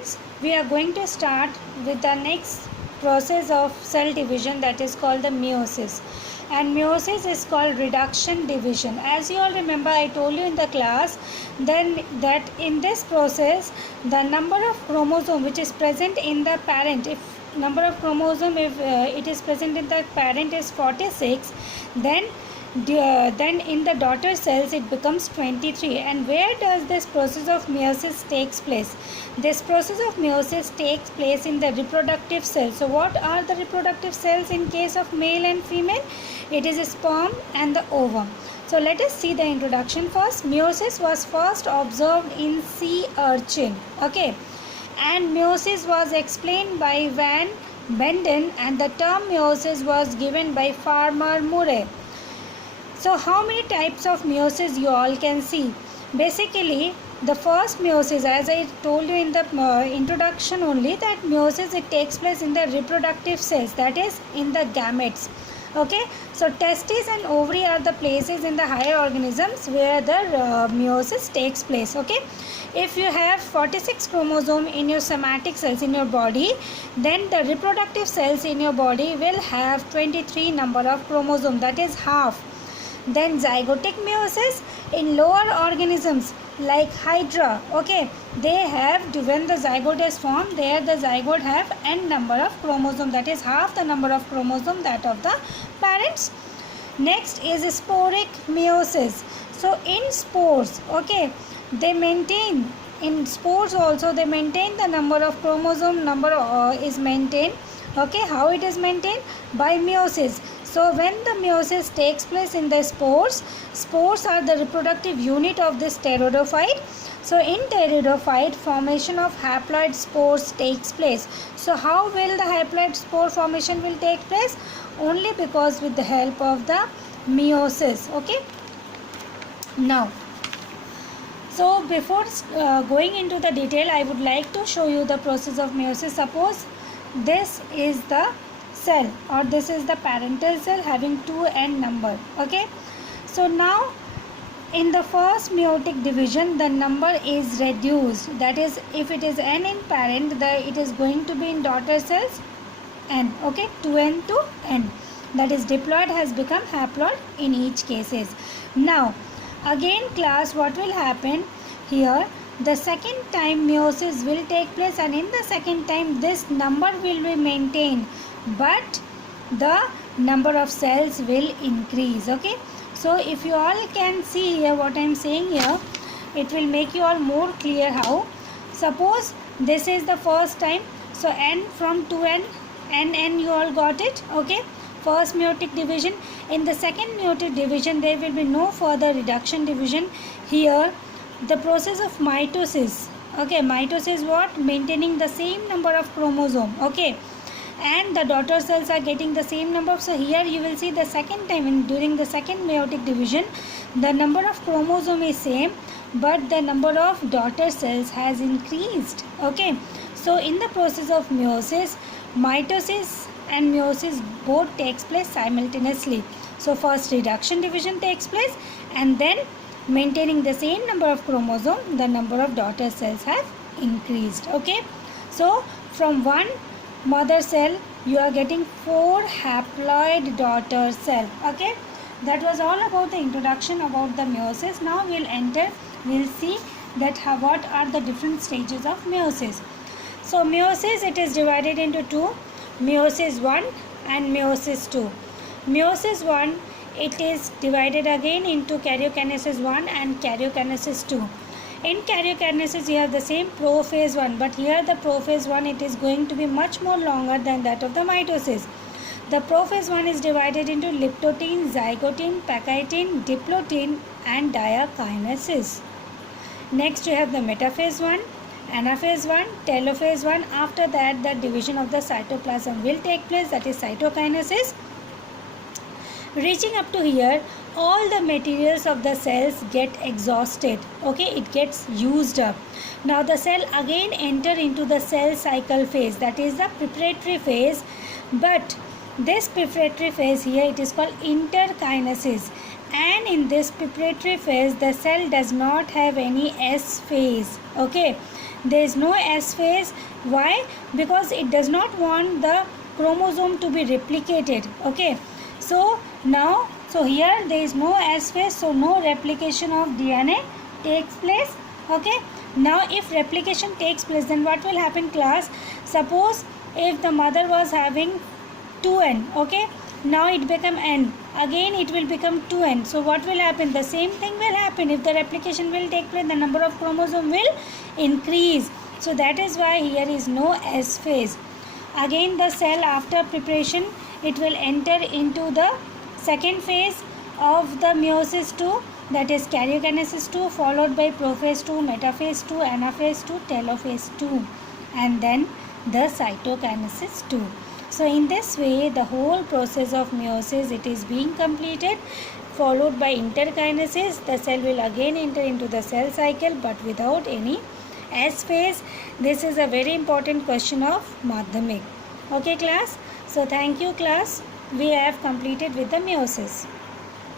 students, we are going to start with the next process of cell division, that is called the meiosis. And meiosis is called reduction division. As you all remember, I told you in the class then that in this process the number of chromosome which is present in the parent, if number of chromosome it is present in the parent is 46, then in the daughter cells it becomes 23. And where does this process of meiosis takes place? This process of meiosis takes place in the reproductive cells. So what are the reproductive cells in case of male and female? It is a sperm and the ovum. So let us see the introduction first. Meiosis was first observed in sea urchin, okay, and meiosis was explained by Van Benden, and the term meiosis was given by Farmer Murray. So how many types of meiosis you all can see? Basically, the first meiosis, as I told you in the introduction only, that meiosis it takes place in the reproductive cells, that is in the gametes. Okay, so testes and ovary are the places in the higher organisms where the meiosis takes place. Okay, if you have 46 chromosome in your somatic cells in your body, then the reproductive cells in your body will have 23 number of chromosome, that is half. Then zygotic meiosis in lower organisms like hydra, okay, they have, when the zygote is formed, there the zygote have n number of chromosome, that is half the number of chromosome that of the parents. Next is sporic meiosis. So in spores, okay, they maintain, in spores also they maintain the number of chromosome, number is maintained. Okay, how it is maintained? By meiosis. So when the meiosis takes place in the spores, spores are the reproductive unit of this pteridophyte. So in pteridophyte, formation of haploid spores takes place. So how will the haploid spore formation will take place? Only because with the help of the meiosis. Okay. Now, so before going into the detail, I would like to show you the process of meiosis. Suppose this is the cell, or this is the parental cell having 2n number. Okay, so now in the first meiotic division the number is reduced, that is if it is n in parent, it is going to be in daughter cells n. Okay, 2n to n, that is diploid has become haploid in each cases. Now again class, what will happen here? The second time meiosis will take place, and in the second time this number will be maintained, but the number of cells will increase. Okay, so if you all can see here what I am saying here, it will make you all more clear how. Suppose this is the first time, so n from 2n, n you all got it. Okay, first meiotic division. In the second meiotic division there will be no further reduction division. Here the process of mitosis, okay, mitosis what? Maintaining the same number of chromosome, okay, and the daughter cells are getting the same number. So here you will see the second time during the second meiotic division the number of chromosome is same, but the number of daughter cells has increased. Okay, so in the process of meiosis, mitosis and meiosis both takes place simultaneously. So first reduction division takes place, and then maintaining the same number of chromosome, the number of daughter cells have increased. Okay, so from one mother cell you are getting 4 haploid daughter cell. Okay, that was all about the introduction about the meiosis. Now we'll see that what are the different stages of meiosis. So meiosis, it is divided into two, meiosis 1 and meiosis 2. Meiosis 1, it is divided again into karyokinesis 1 and karyokinesis 2. In karyokinesis you have the same prophase 1, but here the prophase 1 it is going to be much more longer than that of the mitosis. The prophase 1 is divided into liptotin, zygotin, pachytin, diplotin and diakinesis. Next you have the metaphase 1, anaphase 1, telophase 1. After that the division of the cytoplasm will take place, that is cytokinesis. Reaching up to here, all the materials of the cells get exhausted. Okay, it gets used up. Now the cell again enter into the cell cycle phase, that is the preparatory phase, but this preparatory phase here it is called interkinesis, and in this preparatory phase the cell does not have any S phase. Okay, there is no S phase. Why? Because it does not want the chromosome to be replicated. Okay, so now, so here there is no S phase, so no replication of DNA takes place. Okay, now if replication takes place, then what will happen, class? Suppose if the mother was having 2n, okay, now it become n, again it will become 2n. So what will happen? The same thing will happen. If the replication will take place, the number of chromosome will increase. So that is why here is no S phase. Again the cell, after preparation, it will enter into the second phase of the meiosis 2, that is karyokinesis 2, followed by prophase 2, metaphase 2, anaphase 2, telophase 2, and then the cytokinesis 2. So in this way, the whole process of meiosis, it is being completed, followed by interkinesis. The cell will again enter into the cell cycle, but without any S phase. This is a very important question of Madhyamik. Okay class. So thank you class. We have completed with the meiosis.